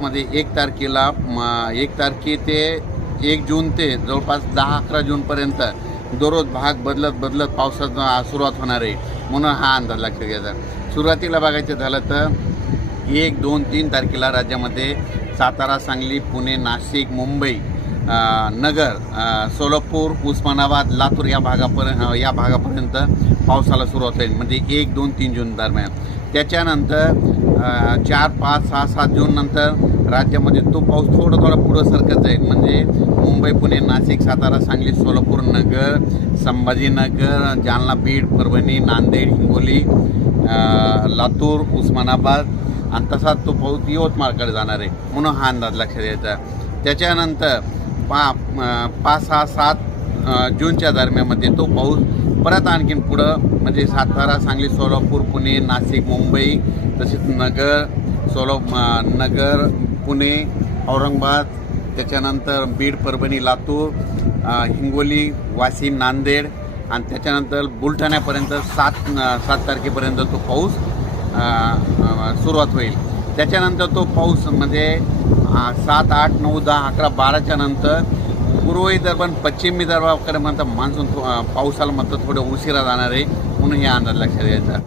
मध्ये एक तारखेला एक तारखे ते एक जून ते जवळपास दहा अकरा जूनपर्यंत दररोज भाग बदलत बदलत पावसाचा सुरुवात होणार आहे म्हणून हा अंदाज लक्षात घ्यायचा सुरुवातीला बघायचं झालं तर एक दोन तीन तारखेला राज्यामध्ये सातारा सांगली पुणे नाशिक मुंबई नगर सोलापूर उस्मानाबाद लातूर या भागापर्यंत या भागापर्यंत पावसाला सुरुवात होईल. म्हणजे एक दोन तीन जून दरम्यान. त्याच्यानंतर चार पाच सहा सात जूननंतर राज्यामध्ये तो पाऊस थोडा थोडा पुढं सरकत जाईल म्हणजे मुंबई पुणे नाशिक सातारा सांगली सोलापूर नगर संभाजीनगर जालना बीड परभणी नांदेड हिंगोली लातूर उस्मानाबाद आणि तसाच तो पाऊस यवतमाळकडे जाणार आहे. म्हणून हा अंदाज लक्षात द्यायचा त्याच्यानंतर पा पाच सहा सात जूनच्या दरम्यानमध्ये तो पाऊस परत आणखीन पुढं म्हणजे सातारा सांगली सोलापूर पुणे नाशिक मुंबई तसेच नगर सोला नगर पुणे औरंगाबाद त्याच्यानंतर बीड परभणी लातूर हिंगोली वाशिम नांदेड आणि त्याच्यानंतर बुलढाण्यापर्यंत सात सात तारखेपर्यंत तो पाऊस सुरुवात होईल. त्याच्यानंतर तो पाऊस म्हणजे सात आठ नऊ दहा अकरा बाराच्या नंतर पूर्व विदर्भ आणि पश्चिम विदर्भाकडे म्हणतात मान्सून थो- पावसाला म्हणतात थोडं उशिरा जाणार आहे म्हणून हे अंदाज लक्षात घ्यायचा.